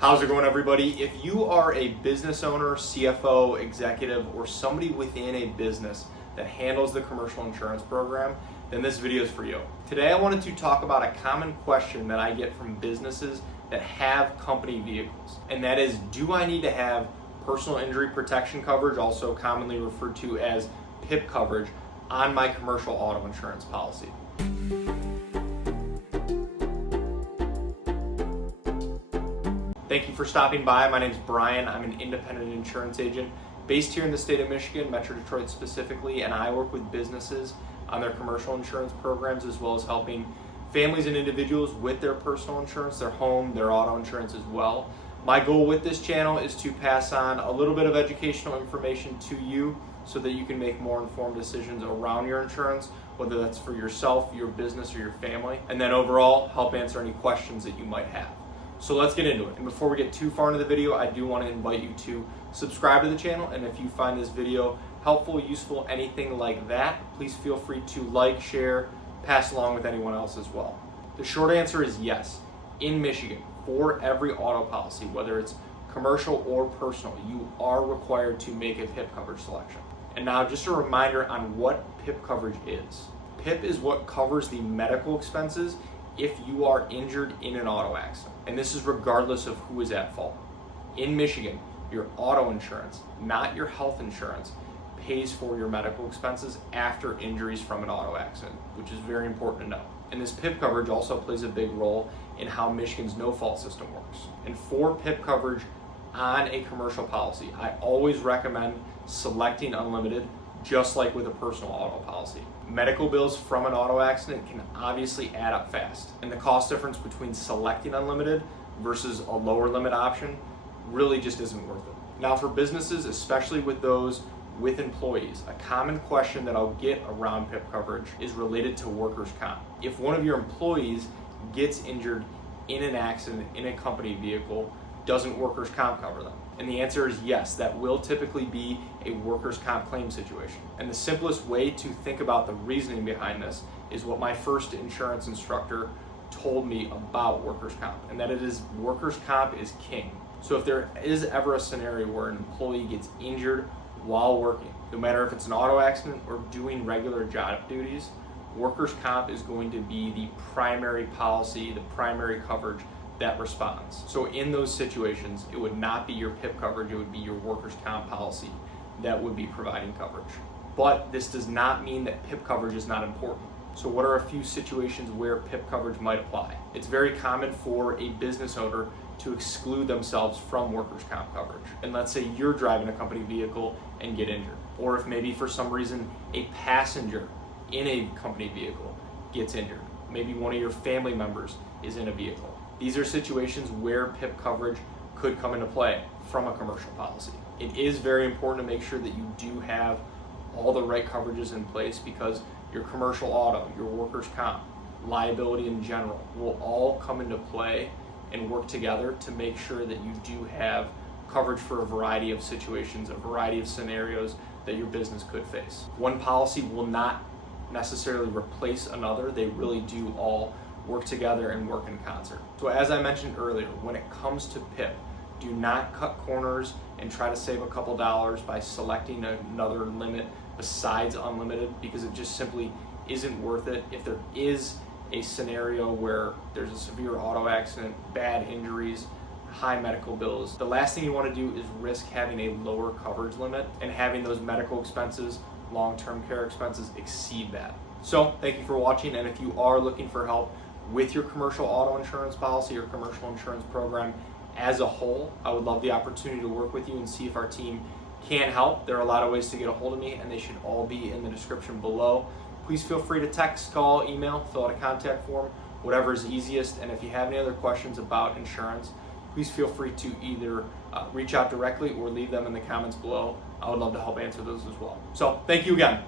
How's it going, everybody? If you are a business owner, CFO, executive, or somebody within a business that handles the commercial insurance program, then this video is for you. Today I wanted to talk about a common question that I get from businesses that have company vehicles, and that is, do I need to have personal injury protection coverage, also commonly referred to as PIP coverage, on my commercial auto insurance policy? Thank you for stopping by. My name is Brian. I'm an independent insurance agent based here in the state of Michigan, Metro Detroit specifically, and I work with businesses on their commercial insurance programs, as well as helping families and individuals with their personal insurance, their home, their auto insurance as well. My goal with this channel is to pass on a little bit of educational information to you so that you can make more informed decisions around your insurance, whether that's for yourself, your business, or your family, and then overall help answer any questions that you might have. So let's get into it. And before we get too far into the video, I do want to invite you to subscribe to the channel. And if you find this video helpful, useful, anything like that, please feel free to like, share, pass along with anyone else as well. The short answer is yes. In Michigan, for every auto policy, whether it's commercial or personal, you are required to make a PIP coverage selection. And now just a reminder on what PIP coverage is. PIP is what covers the medical expenses if you are injured in an auto accident. And this is regardless of who is at fault. In Michigan, your auto insurance, not your health insurance, pays for your medical expenses after injuries from an auto accident, which is very important to know. And this PIP coverage also plays a big role in how Michigan's no-fault system works. And for PIP coverage on a commercial policy, I always recommend selecting Unlimited, just like with a personal auto policy. Medical bills from an auto accident can obviously add up fast, and the cost difference between selecting Unlimited versus a lower limit option really just isn't worth it. Now for businesses, especially with those with employees, a common question that I'll get around PIP coverage is related to workers' comp. If one of your employees gets injured in an accident in a company vehicle, doesn't workers' comp cover them? And the answer is yes, that will typically be a workers' comp claim situation. And the simplest way to think about the reasoning behind this is what my first insurance instructor told me about workers' comp, and that it is workers' comp is king. So if there is ever a scenario where an employee gets injured while working, no matter if it's an auto accident or doing regular job duties, workers' comp is going to be the primary policy, the primary coverage that responds. So in those situations, it would not be your PIP coverage, it would be your workers' comp policy that would be providing coverage. But this does not mean that PIP coverage is not important. So what are a few situations where PIP coverage might apply? It's very common for a business owner to exclude themselves from workers' comp coverage. And let's say you're driving a company vehicle and get injured. Or if maybe for some reason a passenger in a company vehicle gets injured. Maybe one of your family members is in a vehicle. These are situations where PIP coverage could come into play from a commercial policy. It is very important to make sure that you do have all the right coverages in place, because your commercial auto, your workers' comp, liability in general will all come into play and work together to make sure that you do have coverage for a variety of situations, a variety of scenarios that your business could face. One policy will not necessarily replace another. They really do all work together and work in concert. So as I mentioned earlier, when it comes to PIP, do not cut corners and try to save a couple dollars by selecting another limit besides Unlimited, because it just simply isn't worth it. If there is a scenario where there's a severe auto accident, bad injuries, high medical bills, the last thing you want to do is risk having a lower coverage limit and having those medical expenses, long-term care expenses exceed that. So thank you for watching, and if you are looking for help with your commercial auto insurance policy or commercial insurance program as a whole, I would love the opportunity to work with you and see if our team can help. There are a lot of ways to get a hold of me, and they should all be in the description below. Please feel free to text, call, email, fill out a contact form, whatever is easiest. And if you have any other questions about insurance, please feel free to either reach out directly or leave them in the comments below. I would love to help answer those as well. So thank you again.